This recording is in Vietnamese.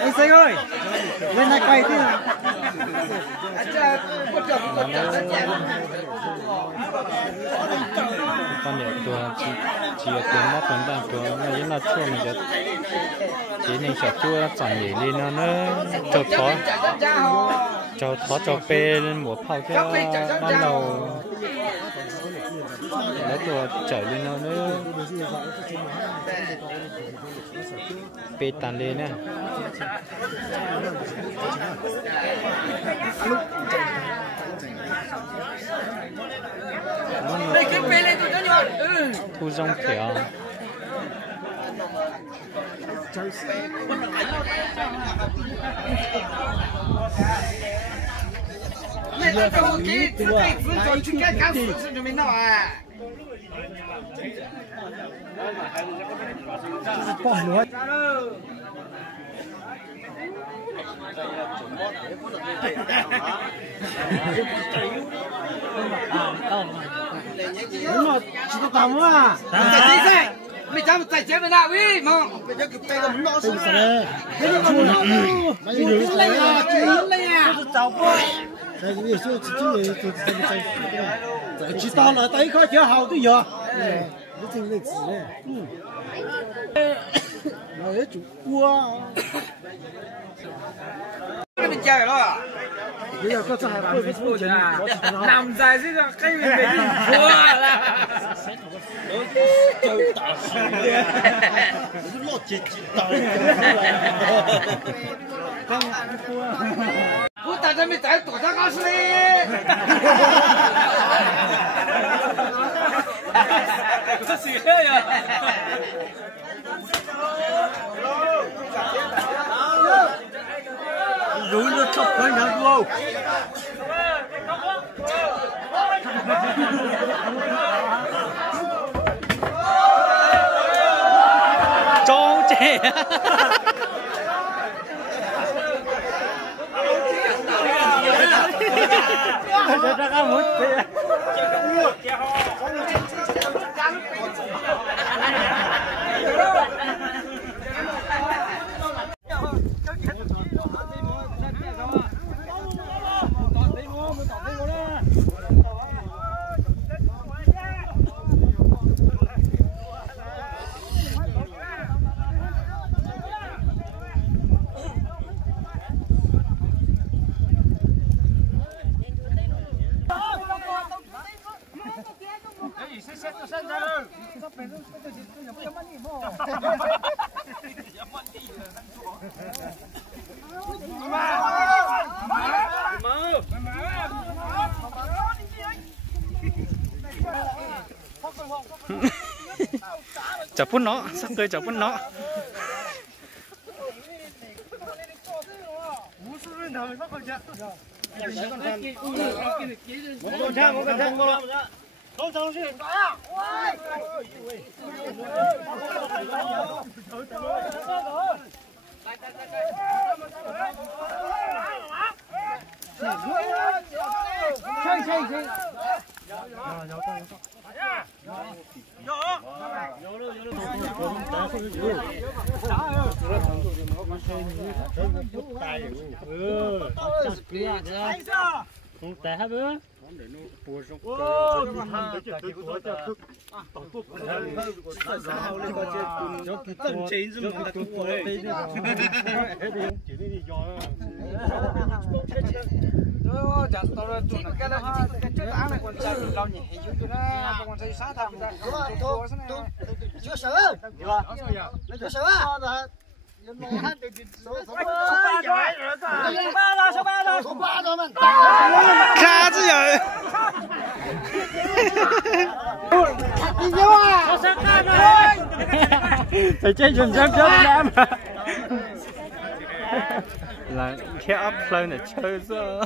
Anh Sinh ơi, lên này quay đi. con nhẹ tua chỉ ở tiếng mắt tuần đang tua này là chua mình được chỉ nên sẽ chua chọn nhẹ lên nó cho cho pe lên một phao cho ban đầu lấy tua chảy lên nó nữa pe tàn lên nè thu rong kẹo Đúng rồi, chỉ có tầm à. Mày chăm chạy chế với nào ý mà. Bây giờ cái tay nó nó xuống rồi. Bây giờ nó mày giữ lên à, chỉ lên à. Cháu quá. Đây cái số chỉ to là tay khó chở hậu tới giờ. Nó chính lịch sử đấy. Nó chủ cua. Mình chơi rồi à? Bây giờ có sai bạn Facebook à? Nằm dài thế là cái mình phải đi cua là. Chơi tao xí đấy. Nó chết tao. Bố ta cho mày chạy tổ ra cao xí. Có xí đấy à? Rủi nó chọc hơi nặng luôn. Trông trẻ. Ra ra một. chả phun nó sắp tới chả phun nó không té hết bữa cá chứ rồi phải chơi chuẩn chớp em là cái up lên để chơi sao